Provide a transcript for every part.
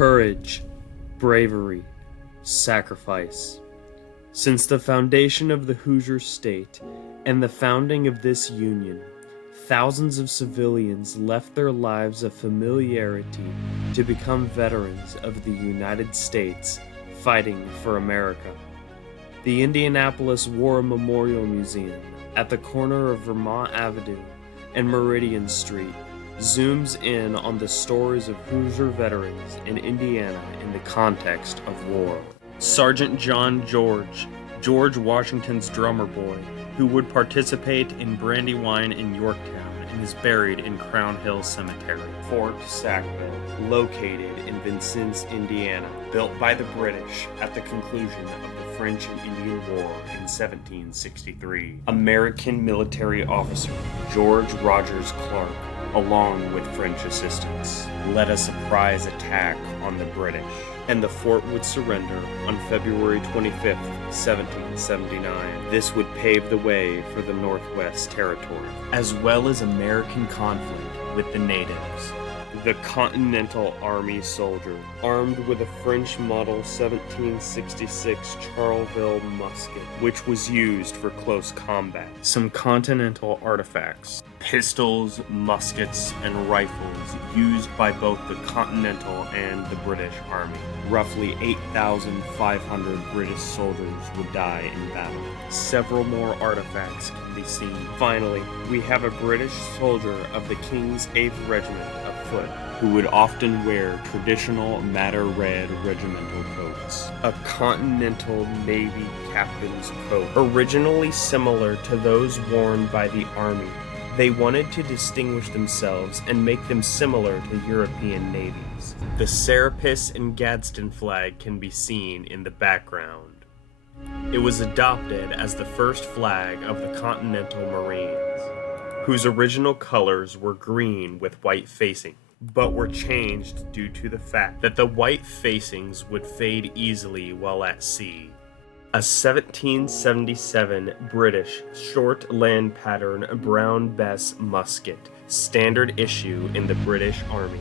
Courage, bravery, sacrifice. Since the foundation of the Hoosier State and the founding of this union, thousands of civilians left their lives of familiarity to become veterans of the United States fighting for America. The Indianapolis War Memorial Museum at the corner of Vermont Avenue and Meridian Street zooms in on the stories of Hoosier veterans in Indiana in the context of war. Sergeant John George Washington's drummer boy, who would participate in Brandywine in Yorktown and is buried in Crown Hill Cemetery. Fort Sackville, located in Vincennes, Indiana, built by the British at the conclusion of the French and Indian War in 1763. American military officer George Rogers Clark, along with French assistance, led a surprise attack on the British, and the fort would surrender on February 25, 1779. This would pave the way for the Northwest Territory, as well as American conflict with the natives. The Continental Army soldier, armed with a French Model 1766 Charleville musket, which was used for close combat. Some Continental artifacts, pistols, muskets, and rifles used by both the Continental and the British Army. Roughly 8,500 British soldiers would die in battle. Several more artifacts can be seen. Finally, we have a British soldier of the King's 8th Regiment of Foot, who would often wear traditional madder red regimental coats. A Continental Navy captain's coat, originally similar to those worn by the Army. They wanted to distinguish themselves and make them similar to European navies. The Serapis and Gadsden flag can be seen in the background. It was adopted as the first flag of the Continental Marines, whose original colors were green with white facing, but were changed due to the fact that the white facings would fade easily while at sea. A 1777 British short land pattern Brown Bess musket, standard issue in the British Army.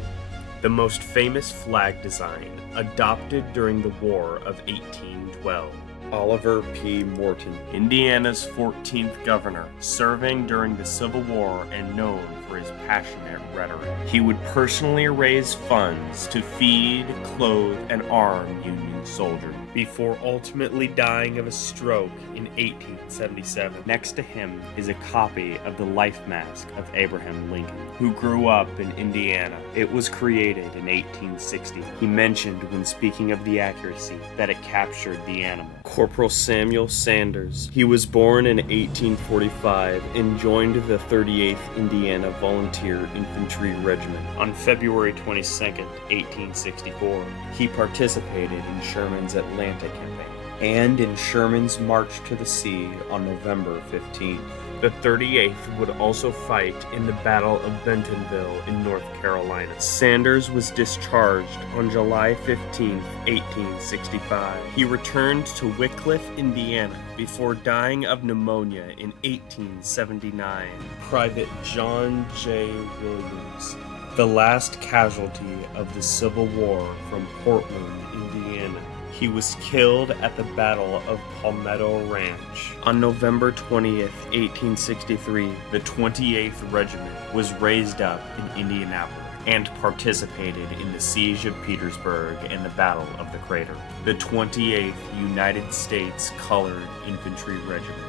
The most famous flag design, adopted during the War of 1812. Oliver P. Morton, Indiana's 14th governor, serving during the Civil War and known for his passionate rhetoric. He would personally raise funds to feed, clothe, and arm Union soldiers before ultimately dying of a stroke in 1877. Next to him is a copy of the life mask of Abraham Lincoln, who grew up in Indiana. It was created in 1860. He mentioned when speaking of the accuracy that it captured the animal. Corporal Samuel Sanders. He was born in 1845 and joined the 38th Indiana Volunteer Infantry Regiment on February 22, 1864. He participated in Sherman's Atlanta campaign and in Sherman's March to the Sea on November 15th. The 38th would also fight in the Battle of Bentonville in North Carolina. Sanders was discharged on July 15, 1865. He returned to Wickliffe, Indiana, before dying of pneumonia in 1879. Private John J. Williams, the last casualty of the Civil War from Portland, Indiana. He was killed at the Battle of Palmetto Ranch. On November 20th, 1863, the 28th Regiment was raised up in Indianapolis and participated in the Siege of Petersburg and the Battle of the Crater. The 28th United States Colored Infantry Regiment.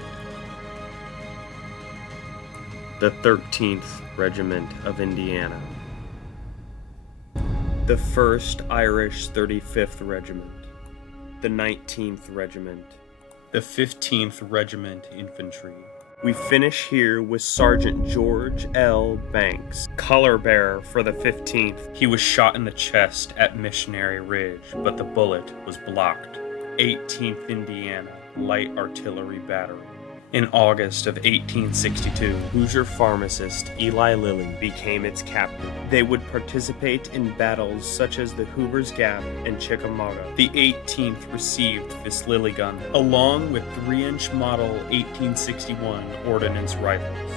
The 13th Regiment of Indiana. The 1st Irish 35th Regiment. The 19th Regiment, the 15th Regiment Infantry. We finish here with Sergeant George L. Banks, color bearer for the 15th. He was shot in the chest at Missionary Ridge, but the bullet was blocked. 18th Indiana Light Artillery Battery. In August of 1862, Hoosier pharmacist Eli Lilly became its captain. They would participate in battles such as the Hoover's Gap and Chickamauga. The 18th received this Lilly gun, along with 3-inch model 1861 ordnance rifles.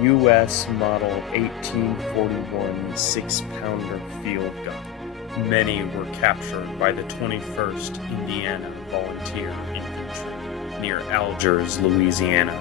U.S. model 1841 6-pounder field gun. Many were captured by the 21st Indiana Volunteer Infantry near Algiers, Louisiana.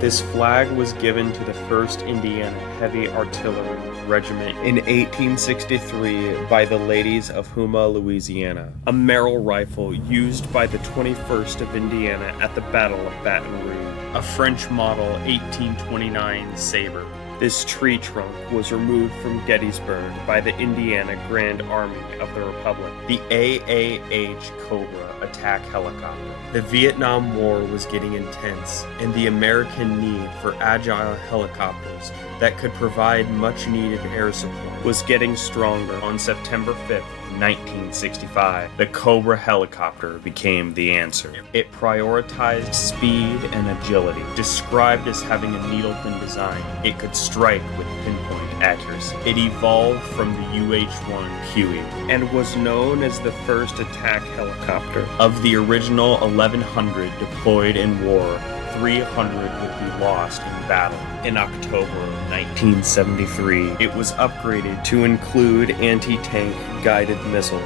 This flag was given to the 1st Indiana Heavy Artillery Regiment in 1863 by the ladies of Houma, Louisiana, a Merrill rifle used by the 21st of Indiana at the Battle of Baton Rouge, a French model 1829 saber. This tree trunk was removed from Gettysburg by the Indiana Grand Army of the Republic, the AAH Cobra attack helicopter. The Vietnam War was getting intense, and the American need for agile helicopters that could provide much-needed air support was getting stronger. On September 5th, 1965, the Cobra helicopter became the answer. It prioritized speed and agility. Described as having a needle-thin design, it could strike with pinpoint accuracy. It evolved from the UH-1 Huey and was known as the first attack helicopter. Of the original 1,100 deployed in war, 300 would be lost in battle. In October 1973, it was upgraded to include anti-tank guided missiles,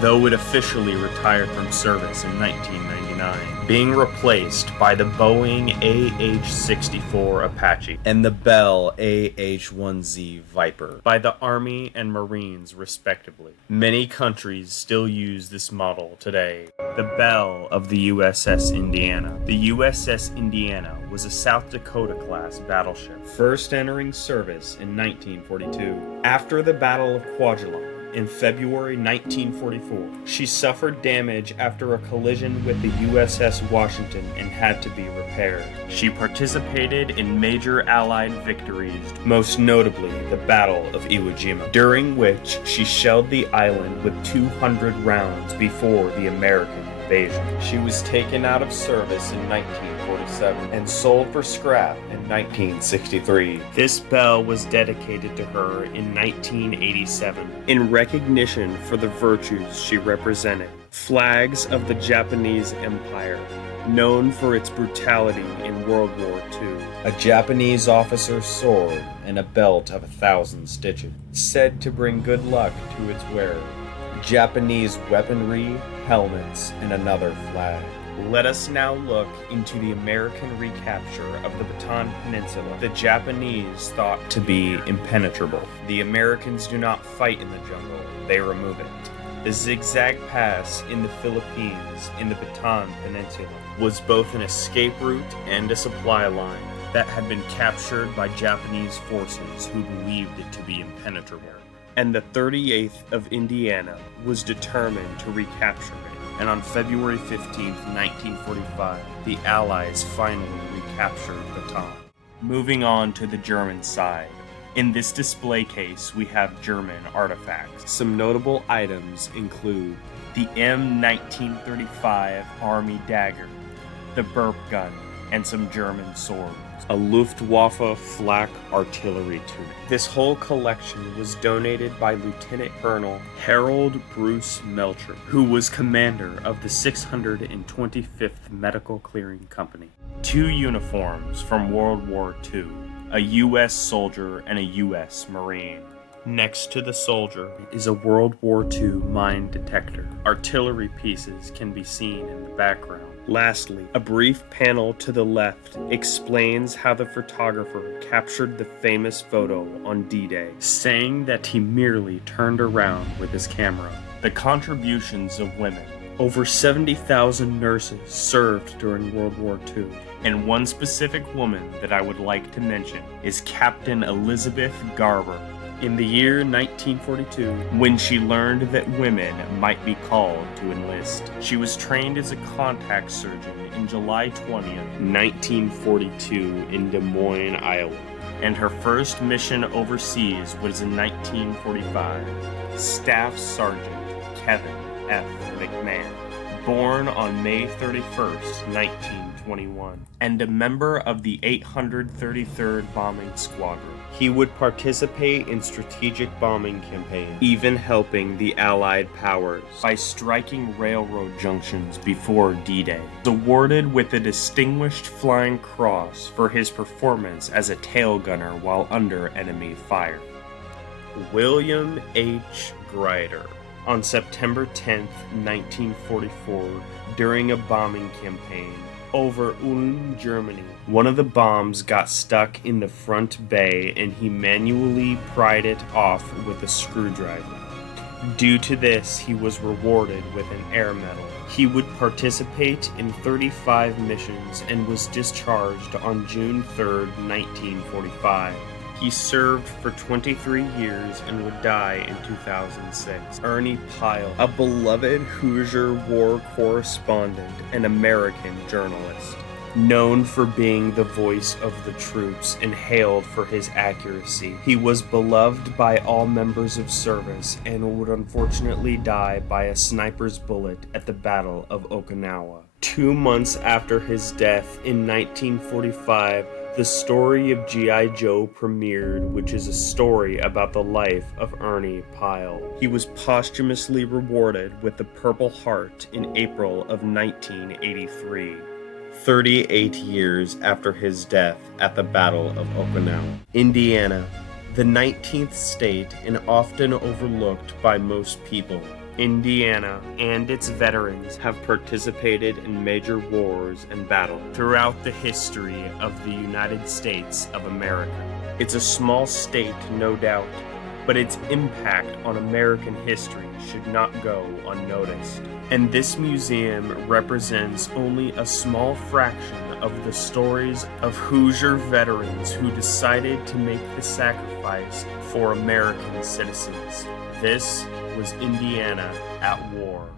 though it officially retired from service in 1999, being replaced by the Boeing AH-64 Apache and the Bell AH-1Z Viper by the Army and Marines, respectively. Many countries still use this model today. The Bell of the USS Indiana. The USS Indiana was a South Dakota-class battleship, first entering service in 1942. After the Battle of Kwajalein, in February 1944, she suffered damage after a collision with the USS Washington and had to be repaired. She participated in major Allied victories, most notably the Battle of Iwo Jima, during which she shelled the island with 200 rounds before the American invasion. She was taken out of service in 1947 and sold for scrap in 1963. This bell was dedicated to her in 1987 in recognition for the virtues she represented. Flags of the Japanese Empire, known for its brutality in World War II. A Japanese officer's sword and a belt of 1,000 stitches, said to bring good luck to its wearer. Japanese weaponry, helmets, and another flag. Let us now look into the American recapture of the Bataan Peninsula, the Japanese thought to be impenetrable. The Americans do not fight in the jungle, they remove it. The Zigzag Pass in the Philippines in the Bataan Peninsula was both an escape route and a supply line that had been captured by Japanese forces who believed it to be impenetrable. And the 38th of Indiana was determined to recapture it. And on February 15th, 1945, the Allies finally recaptured Bataan. Moving on to the German side. In this display case, we have German artifacts. Some notable items include the M1935 Army dagger, the burp gun, and some German swords. A Luftwaffe flak artillery tunic. This whole collection was donated by Lieutenant Colonel Harold Bruce Melcher, who was commander of the 625th Medical Clearing Company. 2 uniforms from World War II, a U.S. soldier and a U.S. Marine. Next to the soldier is a World War II mine detector. Artillery pieces can be seen in the background. Lastly, a brief panel to the left explains how the photographer captured the famous photo on D-Day, saying that he merely turned around with his camera. The contributions of women. Over 70,000 nurses served during World War II, and one specific woman that I would like to mention is Captain Elizabeth Garber. In the year 1942, when she learned that women might be called to enlist, she was trained as a contact surgeon in July 20th, 1942 in Des Moines, Iowa, and her first mission overseas was in 1945. Staff Sergeant Kevin F. McMahon, born on May 31st, 1921, and a member of the 833rd Bombing Squadron. He would participate in strategic bombing campaigns, even helping the Allied powers by striking railroad junctions before D-Day. He was awarded with a Distinguished Flying Cross for his performance as a tail gunner while under enemy fire. William H. Grider, On September 10, 1944, during a bombing campaign over Ulm, Germany, one of the bombs got stuck in the front bay and he manually pried it off with a screwdriver. Due to this, he was rewarded with an air medal. He would participate in 35 missions and was discharged on June 3, 1945. He served for 23 years and would die in 2006. Ernie Pyle, a beloved Hoosier war correspondent and American journalist, known for being the voice of the troops and hailed for his accuracy. He was beloved by all members of service and would unfortunately die by a sniper's bullet at the Battle of Okinawa. 2 months after his death in 1945, the story of G.I. Joe premiered, which is a story about the life of Ernie Pyle. He was posthumously rewarded with the Purple Heart in April of 1983. 38 years after his death at the Battle of Okinawa. Indiana, the 19th state and often overlooked by most people. Indiana and its veterans have participated in major wars and battles throughout the history of the United States of America. It's a small state, no doubt, but its impact on American history should not go unnoticed. And this museum represents only a small fraction of the stories of Hoosier veterans who decided to make the sacrifice for American citizens. This was Indiana at war.